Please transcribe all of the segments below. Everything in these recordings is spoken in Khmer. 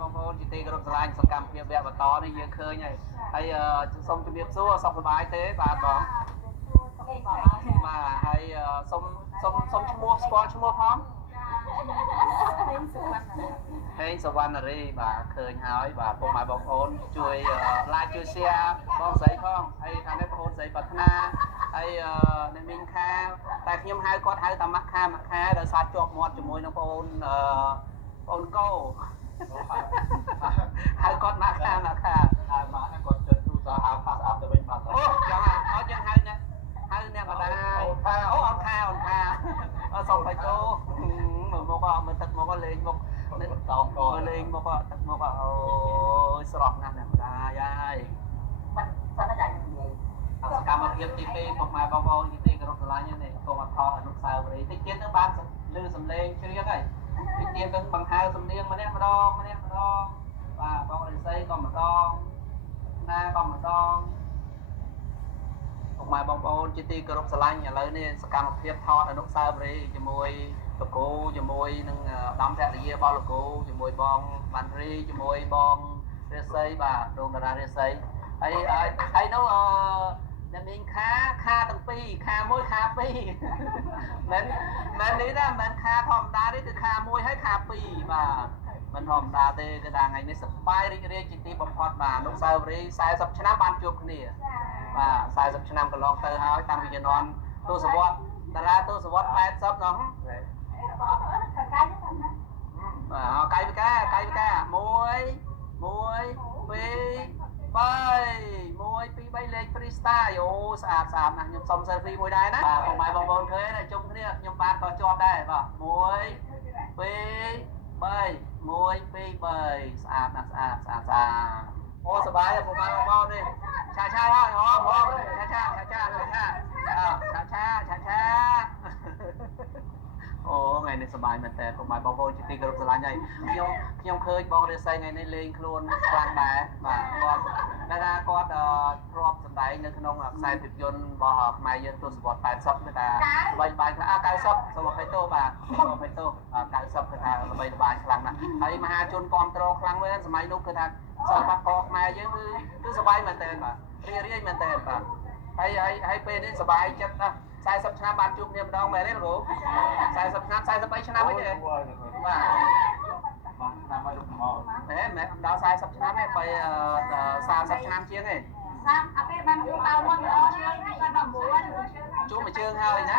បងប្អូនជាទីគោរពស្រឡាញ់សកម្មភាពវគ្គបន្តនេះយើងឃើញហើយសូមជម្រាបសួរសុខសប្បាយទេបាទបងបាទហើយសូមឈ្មោះស្គាល់ឈ្មោះផងហេងសវណ្ណារីបាទឃើញហើយបាទពុកម៉ែបងប្អូនជួយ like ជួយ share បងស្រីផងហើយខាងនេះបងប្អូនស្រីប្រាថ្នាហើយអ្នកមីងខាតែខ្ញុំហៅគាត់ហៅតាម៉ាក់ខាដោយសារជាប់មាត់ជាមួយនឹងបងប្អូនបងកោហៅគាត់ម៉ាក់ខាហៅម៉ាក់គាត់ជិះទូទៅហៅ pass up ទៅវិញបាទអូយ៉ាងអត់យើងហៅអ្នកបដាអូអត់ខាសុំបៃតូមកមើលទឹកមកលេងមកនេះតោកលេងមកទឹកមកអូយស្រស់ណាស់អ្នកបដាហើយមិនស្អាតយ៉ាងនេះសកម្មភាពទី2ពុកម៉ែបងប្អូនទីគោរពស្រឡាញ់នេះកុំអត់ថតអនុស្សាវរីយ៍តិចទៀតទៅបានលឺសំឡេងជ្រៀងហើយតិចទៀតទៅបង្ហើសំនៀងម្នាក់ម្ដងបាទបងរិស័យក៏ម្ដងណាក៏ម្ដងពុកម៉ែបងប្អូនជាទីគោរពស្រឡាញ់ឥឡូវនេះសកម្មភាពថតអនុស្សាវរីយ៍ជាមួយលោកគ្រូជាមួយនឹងដំភរិយារបស់លោកគ្រូជាមួយបងបានរីជាមួយបងរិស័យបាទដងតារារិស័យហើយនោះអ្នកមីងខាទាំងពីរខា1ខា2មែននេះណាមិនខាធម្មតាទេគឺខា1ហើយខា2បាទមិនធម្មតាទេគឺថាថ្ងៃនេះសប្បាយរីករាយជាទីបំផុតបាទអនុស្សាវរីយ៍40ឆ្នាំបានជួបគ្នាបាទ40ឆ្នាំកន្លងទៅហើយតាំងពីជំនាន់ទសវត្សរ៍តារាទសវត្សរ៍80នោះបាទកាយវិការ1 2 3 1 2 3លេង freestyle អូស្អាតណាស់ខ្ញុំសុំ selfie មួយដែរណាបាទបងប្អូនឃើញជុំគ្នាខ្ញុំបានក៏ជាប់ដែរបាទ1 2 3 1 2 3ស្អាតណាស់ស្អាតអូសប្បាយបងប្អូននេះឆាហើយអូឆាអូថ្ងៃនេះសប្បាយមែនតើពុកម៉ែបងប្អូនជាទីគោរពស្រឡាញ់ហើយខ្ញុំឃើញបងរិស័យថ្ងៃនេះលេងខ្លួនខ្លាំងដែរបាទគាត់ថាគាត់ធ្លាប់សម្ដែងនៅក្នុងខ្សែភាពយន្តរបស់ខ្មែរយើងទសវត្សរ៍80គឺថាល្បីល្បាញខ្លាំង90សូម20ទោសបាទ20ទោស90គឺថាល្បីល្បាញខ្លាំងណាស់ហើយមហាជនគ្រប់គ្រងខ្លាំងមែនសម័យនោះគឺថាសិល្បករខ្មែរយើងគឺសប្បាយមែនតើបាទរីកមែនតើបាទហើយពេលនេះសប្បាយចិត្តណាស់40ឆ្នាំបានជួបគ្នាម្ដងមែនទេលោក40ឆ្នាំ43ឆ្នាំវិញទេបាទឆ្នាំហើយលោកមកមែនដល់40ឆ្នាំទេទៅ30ឆ្នាំជាងទេអត់ទេបានជួបដល់មុនជើងគាត់19ជួបមួយជើងហើយណា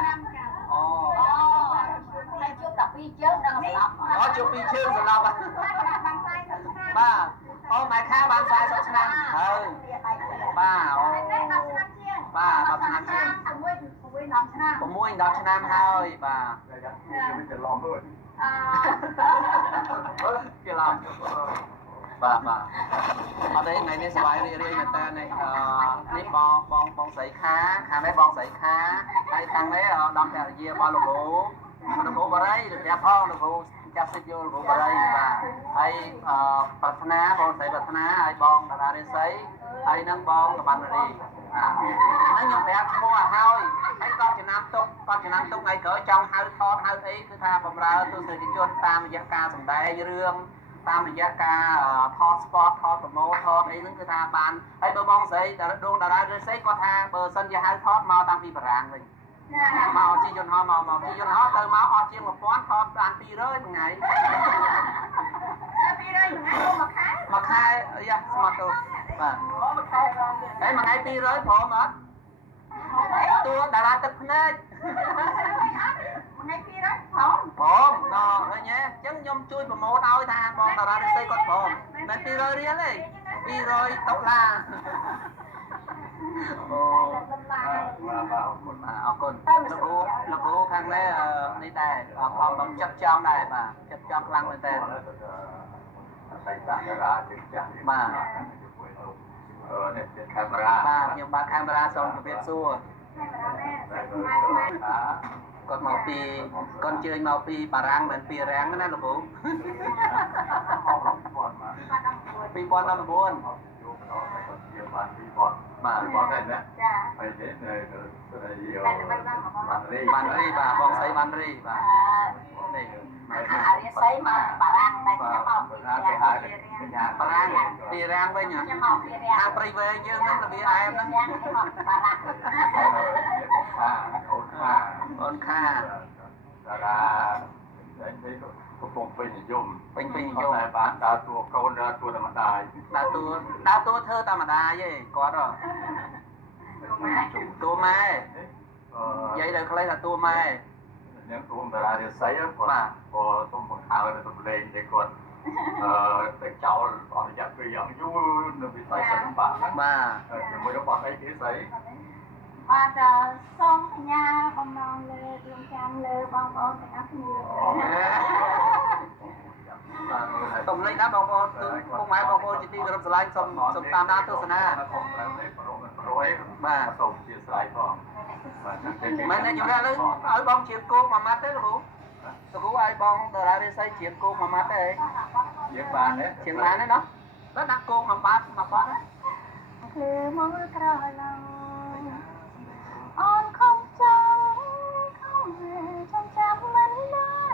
អូហើយជួប12ជើងដល់ស្លាប់អូជួប2ជើងស្លាប់បាទអូម៉ែខាបាន40ឆ្នាំហើយបាទអូបាទ10ឆ្នាំជាង6 10ឆ្នាំហើយបាទច្រឡំទៅច្រឡំបាទអត់ទេថ្ងៃនេះសប្បាយរីករាយមែនតើនេះបងស្រីខាងនេះបងស្រីខាហើយខាងនេះដំភរិយារបស់លោកគ្រូបរិយលោកប្រាប់ផងលោកគ្រូចាស់សិទ្ធិយល់លោកគ្រូបរិយបាទហើយប្រាថ្នាបងស្រីប្រាថ្នាហើយបងតារារិស័យហើយនឹងបងកបានរីហ្នឹងខ្ញុំប្រាប់ឈ្មោះឲ្យហើយគាត់ចំណាំទុកថ្ងៃក្រោយចង់ហៅថតហៅអីគឺថាបម្រើទស្សនិកជនតាមរយៈការសម្ដែងរឿងតាមរយៈការថត spot ថត promo ថតអីហ្នឹងគឺថាបានហើយបើបងស្រីដងតារារិស័យគាត់ថាបើសិនជាហៅថតមកតាំងពីបារាំងវិញមកជិះយន្តហោះមកជិះយន្តហោះទៅមកអស់ជាង1000ថតបាន200មួយថ្ងៃមួយខែយ៉ាស្មាត់ទៅបាទមួយខែហើយមួយថ្ងៃ200ព្រមអត់តួតារាទឹកភ្នែកថ្ងៃ200ព្រមដល់ឃើញទេអញ្ចឹងខ្ញុំជួយប្រម៉ូទឲ្យថាបងតារារិស័យគាត់ព្រមមិន200រៀលទេ$200អូអរគុណលោកគ្រូខាងនេះនេះដែរខំបងចិត្តចំដែរបាទចិត្តចំខ្លាំងមែនតើតែតារាជិះចាស់បាទនេះកាមេរ៉ាបាទខ្ញុំបើកកាមេរ៉ាសូមជម្រាបសួរគាត់មកពីគាត់ជើញមកពីបារាំងមិនពីរាំងណាលោកគ្រូ2019 bà bỏ đây nè phải thế này ban ri bà bong say ban ri bà đây say mà bà rang đây và bà rang đi rang với nhỉ hàng pri về dương nó là bị ai em đó ôn kha là đấyก็คงเป็นนิยม เป็นนิยม แต่บ้านดาวตัวเขาดาวตัวธรรมดา ดาวตัวเธอธรรมดาเย่ก็หรอตัวไม้ยัยเดินเขาเลยlàตัวไม้nhữngตัวธรรมดาเนี่ยใส่ก็พอต้มผักขาวเนี่ยตัวเล็กเด็กคนแต่เจ้าตอนอยากไปอย่างยุ่งนึกไปใส่สันปะมายังไม่ได้บอกไอ้ที่ใส่ và xong nhà bong non lê đường trang lê bong bong cái áo nhiều តុំលេងណាបងប្អូនគឺពុកម៉ែបងប្អូនជាទីគោរពស្រឡាញ់សូមតាមដានទស្សនាបាទសូមជាស្រ័យផងមែនទេជំរាបឲ្យបងជាគោមួយម៉ាត់ទេលោកគ្រូឲ្យបងតារារិស័យជាគោមួយម៉ាត់ទេ ជាបានទេ ជាបានទេណោះទៅដាក់គោមួយបាត់មួយបាត់ គឺមកក្រឡងអូនខំចាំមិនដែរ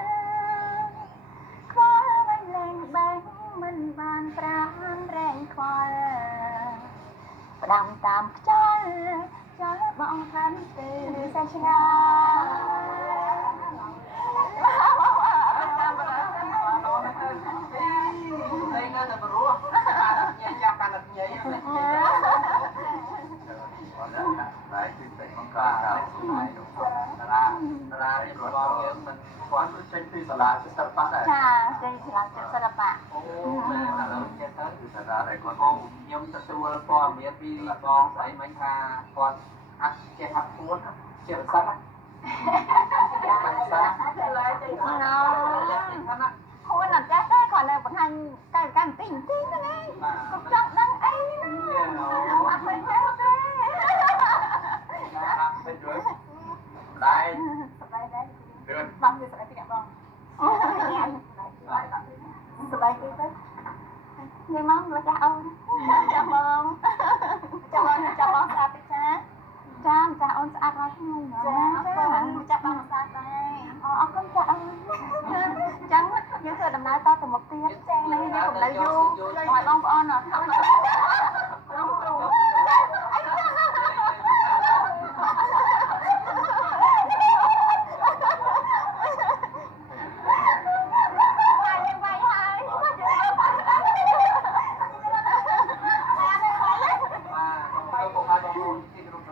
ខ្វល់មិនលែងបែងមិនបានប្រាំរែងខ្វល់ផ្ដាំតាមខ្យល់ចលបងខានទៅសាឆ្ងាđây nó là bro nhảy ra cả lực nhảy đấy thì phải con cá nào ra đi rồi mình quán trên phi salad sẽ sắp phát này ចាចេញឆ្លាតចិត្តសិល្បៈ អូមែនឥឡូវចេះទៅ គឺតារាដែលគាត់ បងខ្ញុំទទួលព័ត៌មានពីបងស្អីមិញថាគាត់ហាត់ចេះហាត់ពួនជាភាសាភាសា ខ្លួនអត់ចេះទេគ្រាន់តែបង្ហាញកាយវិការបន្តិចបន្តិចហ្នឹងឯងកុំចង់ដឹងអីណាអត់ពេញទេទេ bên dưới đây សប្បាយដែរ đường បងវាស្អីពីអ្នកបងសប្បាយទេទៅញ៉ាំមកលោកចាស់អូនចាំបងស្អាតទេចាចាម្ចាស់អូនស្អាតរាល់ថ្ងៃចាម្ចាស់បងស្អាតដែរអរគុណចាស់អូនចឹងយើងធ្វើដំណើរតទៅមុខទៀតចានឹងយើងកំឡៅយូរឲ្យបងប្អូនអត់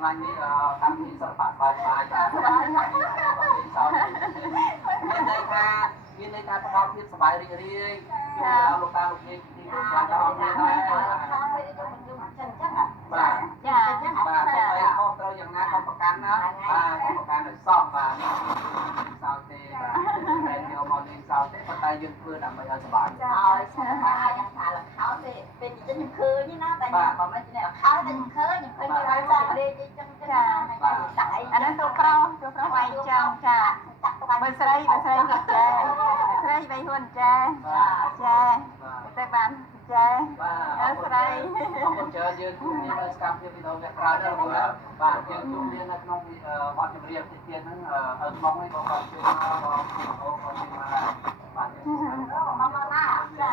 ឡាញ់នេះកម្មវិធីសិល្បៈស្បាយស្បាយចាមានន័យថាផ្ដល់ភាពសប្បាយរីករាយលោកតាលោកយាយទីខ្លាំងដល់គ្នាដែរបាទចាបាទតែខុសត្រូវយ៉ាងណាក៏ប្រកាន់ណាបាទប្រកាន់ឲ្យសោះបាទនេះសោទេបាទតែយកមកលេងសោទេប៉ុន្តែយើងធ្វើដើម្បីឲ្យសប្បាយឲ្យបាទយ៉ាងថាលខោទេពេលជិះខ្ញុំឃើញណាតែបើមិនជាលខោតែខ្ញុំឃើញគេឲ្យចាលេងចឹងចាដាក់អីអានោះទូប្រុសវាយចឹងចាបើស្រីចាស្រីបីហ៊ុនចាតែបានចាស្រីអរគុណច្រើនយើងជួបគ្នានៅសកម្មភាពវីដេអូវគ្គក្រោយដែរបាទយើងជួបគ្នានៅក្នុងបទចម្រៀងទៀតហ្នឹងអើមកនេះបងគាត់ជួយមកបងអូគាត់ជួយមកបាទមកណាចា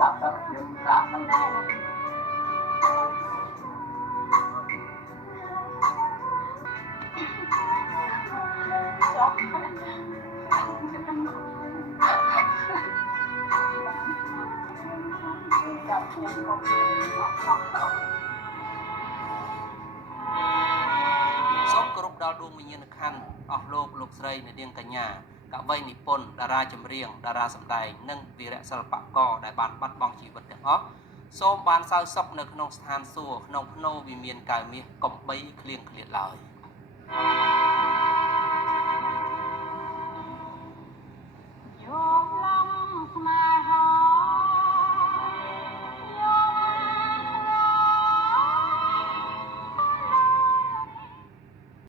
ដាក់ទឹកយើងដាក់ហ្នឹងដែរសូមគោរពដល់ដួងវិញ្ញាណក្ខន្ធអស់លោកស្រីអ្នកនាងកញ្ញាកវីនិពន្ធតារាចម្រៀងតារាសម្ដែងនិងវីរៈសិល្បករដែលបានបាត់បង់ជីវិតទាំងអស់សូមបានសោយសុខនៅក្នុងស្ថានសួគ៌ក្នុងភ្នូរវិមានកៅមាសកំបីឃ្លៀងឃ្លាតឡើយ